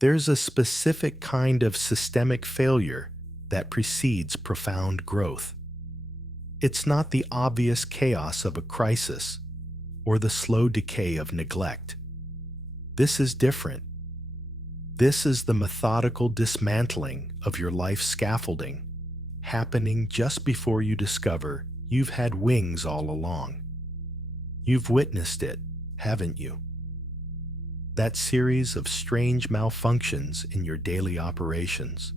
There's a specific kind of systemic failure that precedes profound growth. It's not the obvious chaos of a crisis or the slow decay of neglect. This is different. This is the methodical dismantling of your life's scaffolding, happening just before you discover you've had wings all along. You've witnessed it, haven't you? That series of strange malfunctions in your daily operations.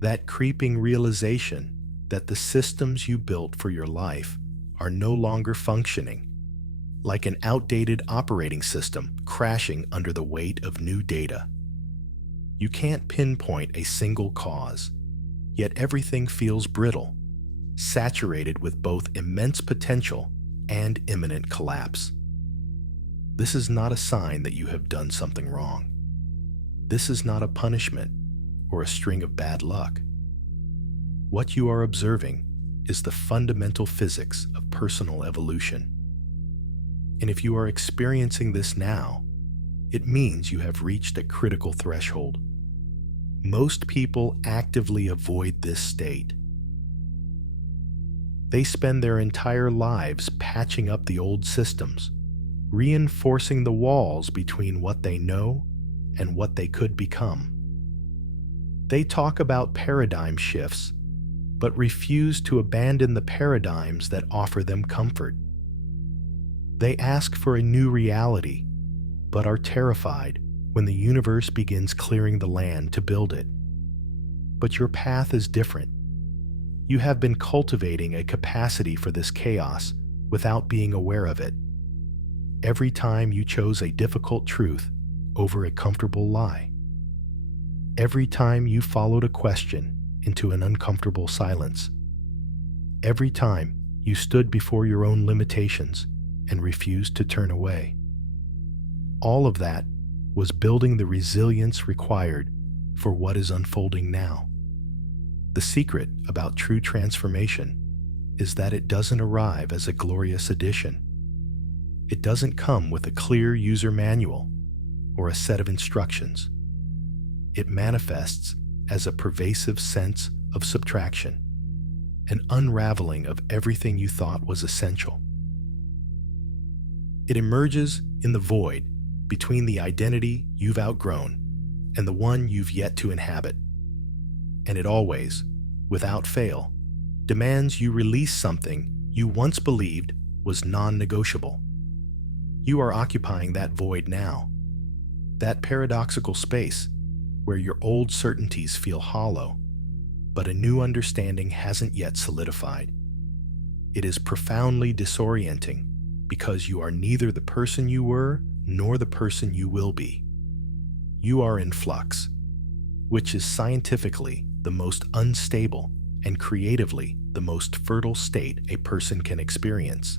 That creeping realization that the systems you built for your life are no longer functioning, like an outdated operating system crashing under the weight of new data. You can't pinpoint a single cause, yet everything feels brittle, saturated with both immense potential and imminent collapse. This is not a sign that you have done something wrong. This is not a punishment or a string of bad luck. What you are observing is the fundamental physics of personal evolution. And if you are experiencing this now, it means you have reached a critical threshold. Most people actively avoid this state. They spend their entire lives patching up the old systems, reinforcing the walls between what they know and what they could become. They talk about paradigm shifts, but refuse to abandon the paradigms that offer them comfort. They ask for a new reality, but are terrified when the universe begins clearing the land to build it. But your path is different. You have been cultivating a capacity for this chaos without being aware of it. Every time you chose a difficult truth over a comfortable lie. Every time you followed a question into an uncomfortable silence. Every time you stood before your own limitations and refused to turn away. All of that was building the resilience required for what is unfolding now. The secret about true transformation is that it doesn't arrive as a glorious addition. It doesn't come with a clear user manual or a set of instructions. It manifests as a pervasive sense of subtraction, an unraveling of everything you thought was essential. It emerges in the void between the identity you've outgrown and the one you've yet to inhabit. And it always, without fail, demands you release something you once believed was non-negotiable. You are occupying that void now, that paradoxical space where your old certainties feel hollow, but a new understanding hasn't yet solidified. It is profoundly disorienting because you are neither the person you were nor the person you will be. You are in flux, which is scientifically the most unstable and creatively the most fertile state a person can experience.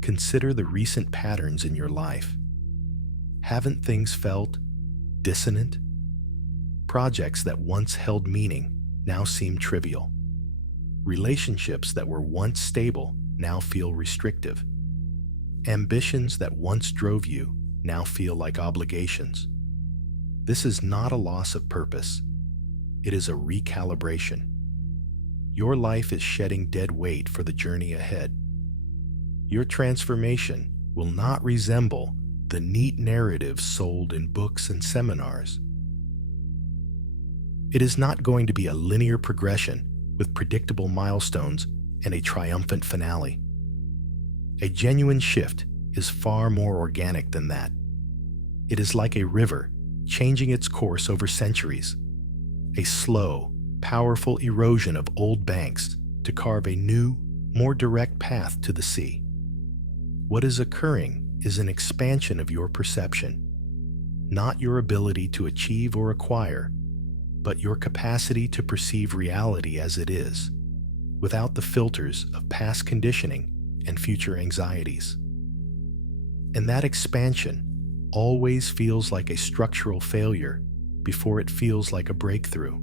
Consider the recent patterns in your life. Haven't things felt dissonant? Projects that once held meaning now seem trivial. Relationships that were once stable now feel restrictive. Ambitions that once drove you now feel like obligations. This is not a loss of purpose. It is a recalibration. Your life is shedding dead weight for the journey ahead. Your transformation will not resemble the neat narratives sold in books and seminars. It is not going to be a linear progression with predictable milestones and a triumphant finale. A genuine shift is far more organic than that. It is like a river changing its course over centuries, a slow, powerful erosion of old banks to carve a new, more direct path to the sea. What is occurring is an expansion of your perception, not your ability to achieve or acquire, but your capacity to perceive reality as it is, without the filters of past conditioning and future anxieties. And that expansion always feels like a structural failure before it feels like a breakthrough.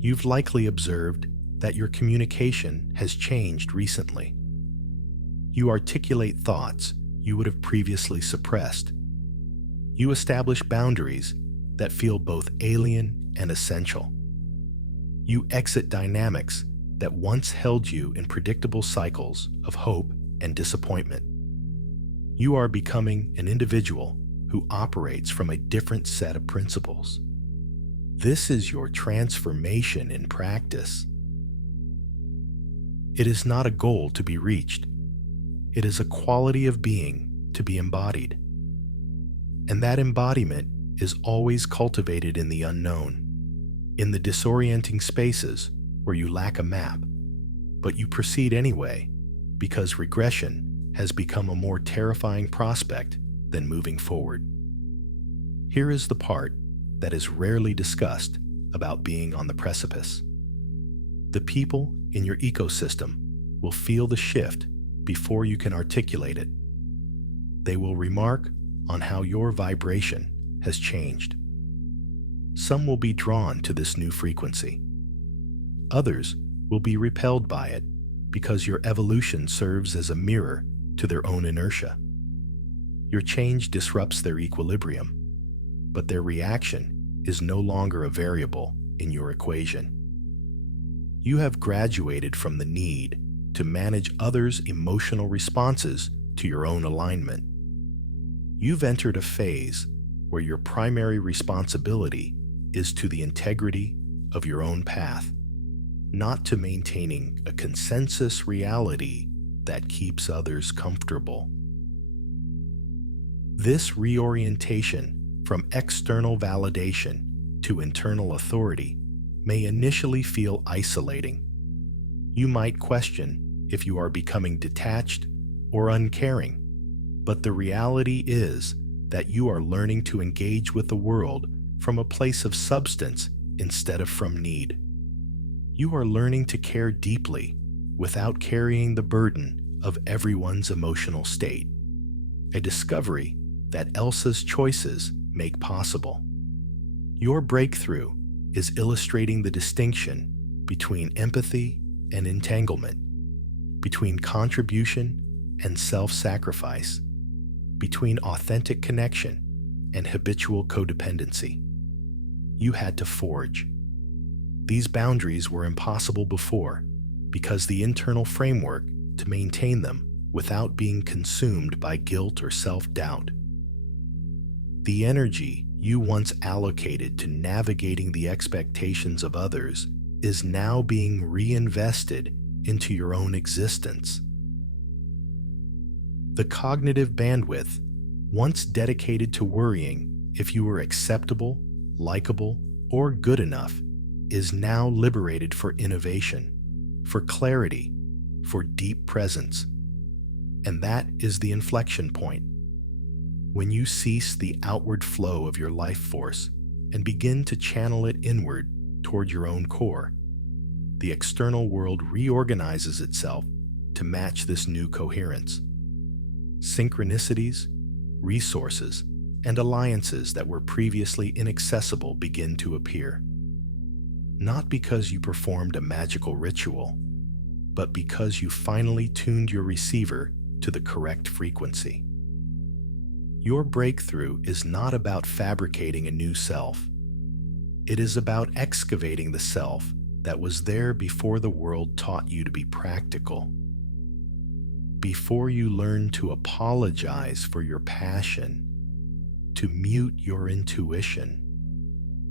You've likely observed that your communication has changed recently. You articulate thoughts you would have previously suppressed. You establish boundaries that feel both alien and essential. You exit dynamics that once held you in predictable cycles of hope and disappointment. You are becoming an individual who operates from a different set of principles. This is your transformation in practice. It is not a goal to be reached. It is a quality of being to be embodied. And that embodiment is always cultivated in the unknown, in the disorienting spaces where you lack a map, but you proceed anyway because regression has become a more terrifying prospect than moving forward. Here is the part that is rarely discussed about being on the precipice. The people in your ecosystem will feel the shift before you can articulate it. They will remark on how your vibration has changed. Some will be drawn to this new frequency. Others will be repelled by it because your evolution serves as a mirror to their own inertia. Your change disrupts their equilibrium, but their reaction is no longer a variable in your equation. You have graduated from the need to manage others' emotional responses to your own alignment. You've entered a phase where your primary responsibility is to the integrity of your own path, not to maintaining a consensus reality that keeps others comfortable. This reorientation from external validation to internal authority may initially feel isolating. You might question if you are becoming detached or uncaring, but the reality is that you are learning to engage with the world from a place of substance instead of from need. You are learning to care deeply without carrying the burden of everyone's emotional state, a discovery that Elsa's choices make possible. Your breakthrough is illustrating the distinction between empathy and entanglement, between contribution and self-sacrifice, between authentic connection and habitual codependency. You had to forge. These boundaries were impossible before because the internal framework to maintain them without being consumed by guilt or self-doubt. The energy you once allocated to navigating the expectations of others is now being reinvested into your own existence. The cognitive bandwidth, once dedicated to worrying if you were acceptable, likable, or good enough, is now liberated for innovation, for clarity, for deep presence. And that is the inflection point. When you cease the outward flow of your life force and begin to channel it inward toward your own core, the external world reorganizes itself to match this new coherence. Synchronicities, resources, and alliances that were previously inaccessible begin to appear. Not because you performed a magical ritual, but because you finally tuned your receiver to the correct frequency. Your breakthrough is not about fabricating a new self. It is about excavating the self that was there before the world taught you to be practical. Before you learned to apologize for your passion, to mute your intuition,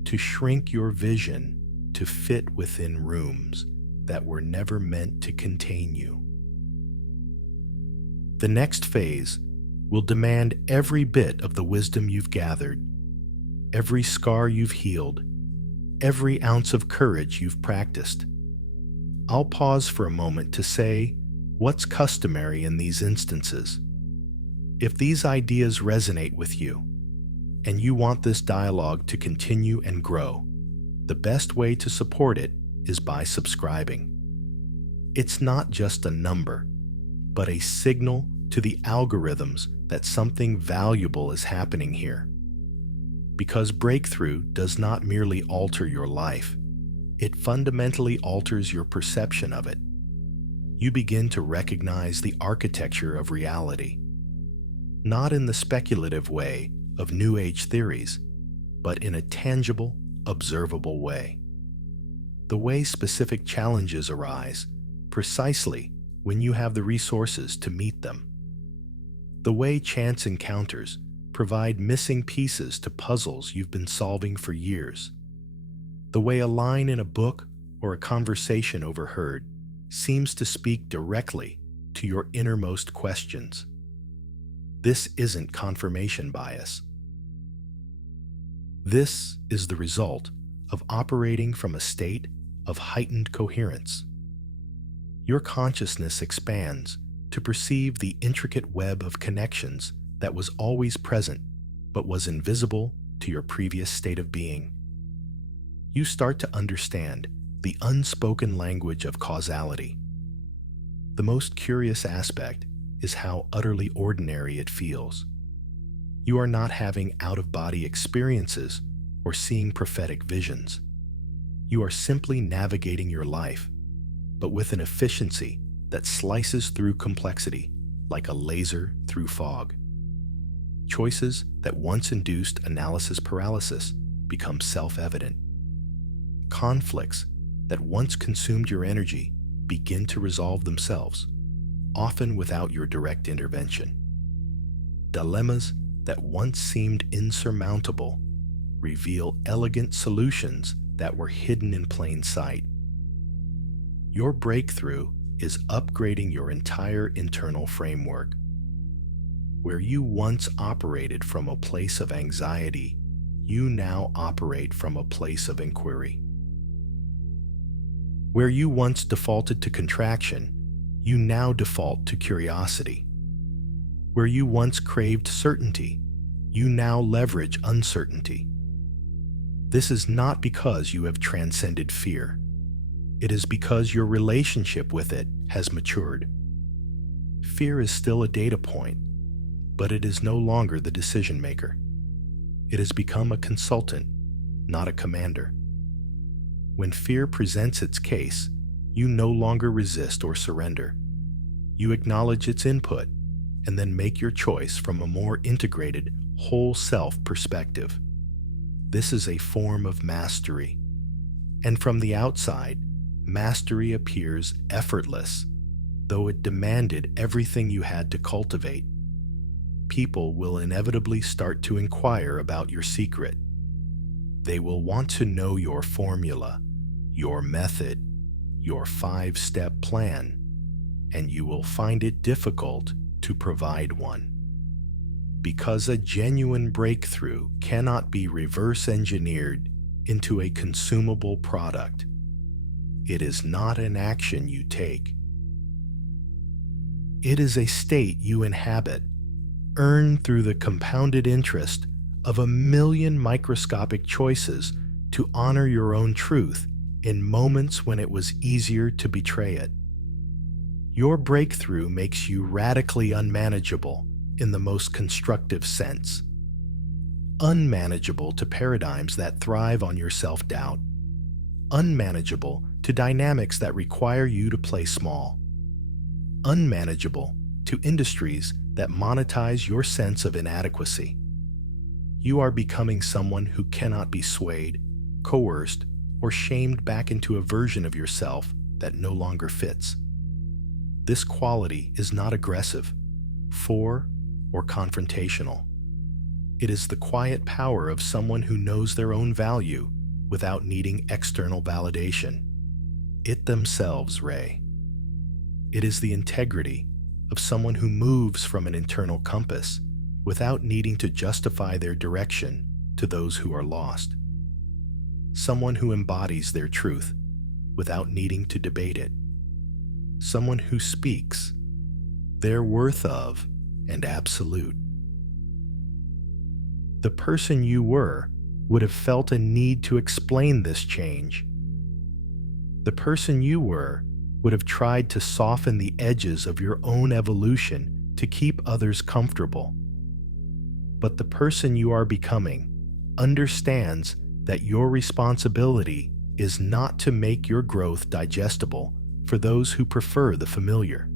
to shrink your vision to fit within rooms that were never meant to contain you. The next phase will demand every bit of the wisdom you've gathered, every scar you've healed, every ounce of courage you've practiced. I'll pause for a moment to say what's customary in these instances. If these ideas resonate with you, and you want this dialogue to continue and grow, the best way to support it is by subscribing. It's not just a number, but a signal to the algorithms that something valuable is happening here. Because breakthrough does not merely alter your life, it fundamentally alters your perception of it. You begin to recognize the architecture of reality, not in the speculative way of New Age theories, but in a tangible, observable way. The way specific challenges arise precisely when you have the resources to meet them. The way chance encounters provide missing pieces to puzzles you've been solving for years. The way a line in a book or a conversation overheard seems to speak directly to your innermost questions. This isn't confirmation bias. This is the result of operating from a state of heightened coherence. Your consciousness expands to perceive the intricate web of connections that was always present but was invisible to your previous state of being. You start to understand the unspoken language of causality. The most curious aspect is how utterly ordinary it feels. You are not having out-of-body experiences or seeing prophetic visions. You are simply navigating your life, but with an efficiency that slices through complexity like a laser through fog. Choices that once induced analysis paralysis become self-evident. Conflicts that once consumed your energy begin to resolve themselves, often without your direct intervention. Dilemmas that once seemed insurmountable reveal elegant solutions that were hidden in plain sight. Your breakthrough is upgrading your entire internal framework. Where you once operated from a place of anxiety, you now operate from a place of inquiry. Where you once defaulted to contraction, you now default to curiosity. Where you once craved certainty, you now leverage uncertainty. This is not because you have transcended fear. It is because your relationship with it has matured. Fear is still a data point, but it is no longer the decision maker. It has become a consultant, not a commander. When fear presents its case, you no longer resist or surrender. You acknowledge its input and then make your choice from a more integrated, whole self perspective. This is a form of mastery. And from the outside, mastery appears effortless, though it demanded everything you had to cultivate. People will inevitably start to inquire about your secret. They will want to know your formula, your method, your 5-step plan, and you will find it difficult to provide one. Because a genuine breakthrough cannot be reverse engineered into a consumable product. It is not an action you take. It is a state you inhabit, earned through the compounded interest of a million microscopic choices to honor your own truth in moments when it was easier to betray it. Your breakthrough makes you radically unmanageable in the most constructive sense. Unmanageable to paradigms that thrive on your self-doubt. Unmanageable to dynamics that require you to play small. Unmanageable to industries that monetize your sense of inadequacy. You are becoming someone who cannot be swayed, coerced, or shamed back into a version of yourself that no longer fits. This quality is not aggressive, or confrontational. It is the quiet power of someone who knows their own value without needing external validation. It themselves, Ray. It is the integrity of someone who moves from an internal compass without needing to justify their direction to those who are lost. Someone who embodies their truth without needing to debate it. Someone who speaks their worth of and absolute. The person you were would have felt a need to explain this change. The person you were would have tried to soften the edges of your own evolution to keep others comfortable. But the person you are becoming understands that your responsibility is not to make your growth digestible for those who prefer the familiar.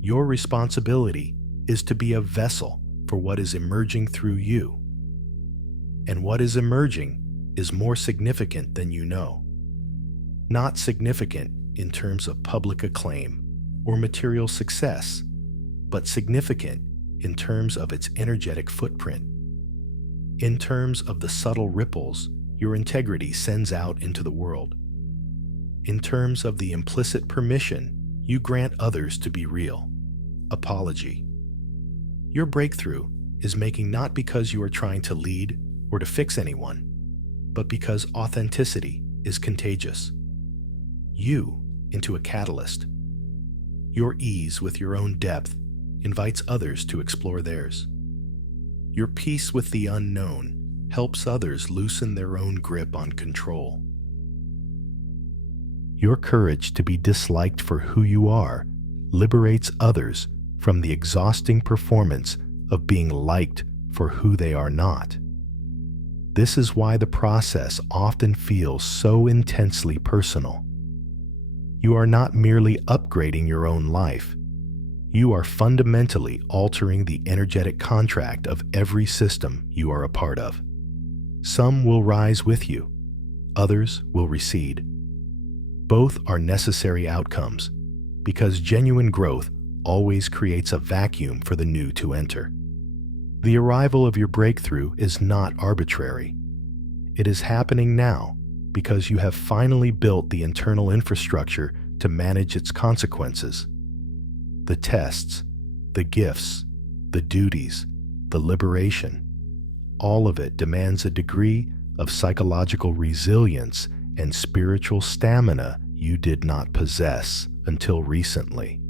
Your responsibility is to be a vessel for what is emerging through you. and what is emerging is more significant than you know. Not significant in terms of public acclaim or material success, but significant in terms of its energetic footprint, in terms of the subtle ripples your integrity sends out into the world, in terms of the implicit permission you grant others to be real. Apology. Your breakthrough is making not because you are trying to lead or to fix anyone, but because authenticity is contagious. You into a catalyst. Your ease with your own depth invites others to explore theirs. Your peace with the unknown helps others loosen their own grip on control. Your courage to be disliked for who you are liberates others from the exhausting performance of being liked for who they are not. This is why the process often feels so intensely personal. You are not merely upgrading your own life. You are fundamentally altering the energetic contract of every system you are a part of. Some will rise with you, others will recede. Both are necessary outcomes because genuine growth always creates a vacuum for the new to enter. The arrival of your breakthrough is not arbitrary. It is happening now because you have finally built the internal infrastructure to manage its consequences. The tests, the gifts, the duties, the liberation, all of it demands a degree of psychological resilience and spiritual stamina you did not possess until recently.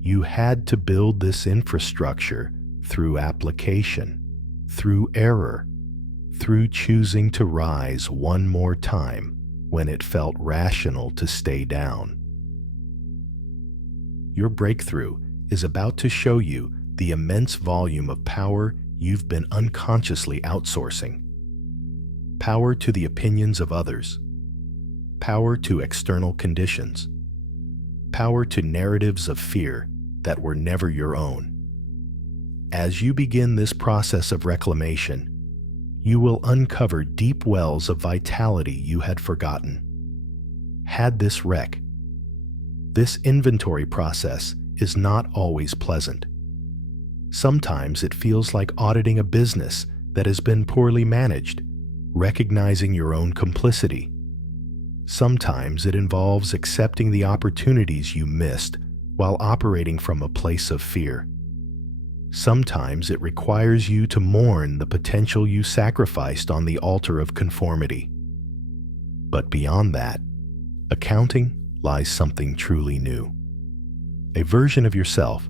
You had to build this infrastructure through application, through error, through choosing to rise one more time when it felt rational to stay down. Your breakthrough is about to show you the immense volume of power you've been unconsciously outsourcing. Power to the opinions of others. Power to external conditions. Power to narratives of fear that were never your own. As you begin this process of reclamation, you will uncover deep wells of vitality you had forgotten. Had this wreck. This inventory process is not always pleasant. Sometimes it feels like auditing a business that has been poorly managed, recognizing your own complicity. Sometimes it involves accepting the opportunities you missed while operating from a place of fear. Sometimes it requires you to mourn the potential you sacrificed on the altar of conformity. But beyond that, accounting lies something truly new. A version of yourself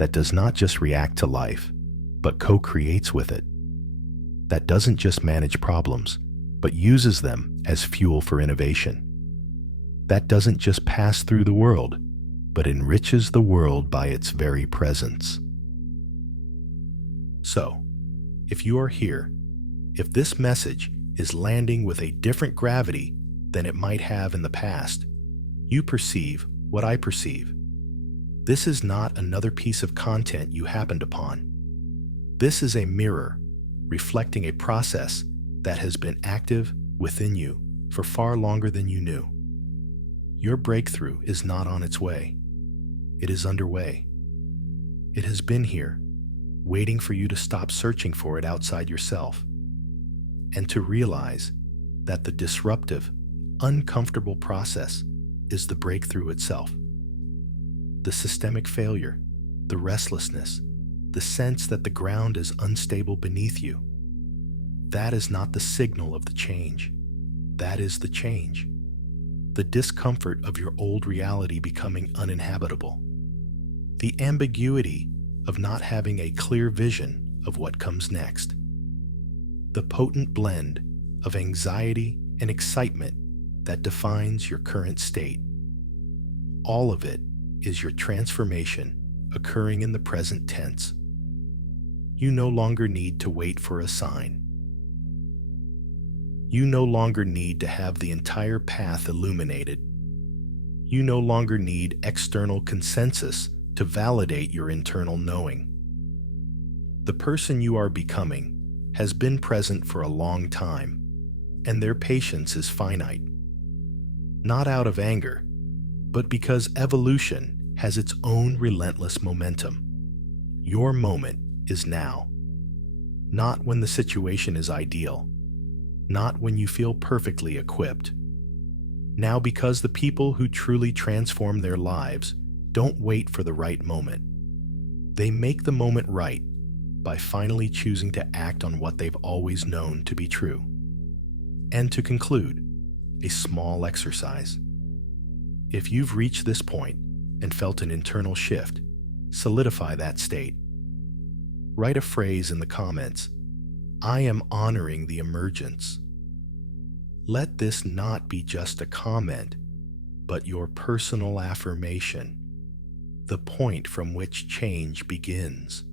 that does not just react to life, but co-creates with it. That doesn't just manage problems, but uses them as fuel for innovation. That doesn't just pass through the world, but enriches the world by its very presence. So, if you are here, if this message is landing with a different gravity than it might have in the past, you perceive what I perceive. This is not another piece of content you happened upon. This is a mirror reflecting a process that has been active within you for far longer than you knew. Your breakthrough is not on its way. It is underway. It has been here, waiting for you to stop searching for it outside yourself and to realize that the disruptive, uncomfortable process is the breakthrough itself. The systemic failure, the restlessness, the sense that the ground is unstable beneath you. That is not the signal of the change. That is the change. The discomfort of your old reality becoming uninhabitable. The ambiguity of not having a clear vision of what comes next. The potent blend of anxiety and excitement that defines your current state. All of it is your transformation occurring in the present tense. You no longer need to wait for a sign. You no longer need to have the entire path illuminated. You no longer need external consensus to validate your internal knowing. The person you are becoming has been present for a long time, and their patience is finite. Not out of anger, but because evolution has its own relentless momentum. Your moment is now. Not when the situation is ideal. Not when you feel perfectly equipped. Now, because the people who truly transform their lives don't wait for the right moment. They make the moment right by finally choosing to act on what they've always known to be true. And to conclude, a small exercise. If you've reached this point and felt an internal shift, solidify that state. Write a phrase in the comments, "I am honoring the emergence." Let this not be just a comment, but your personal affirmation, the point from which change begins.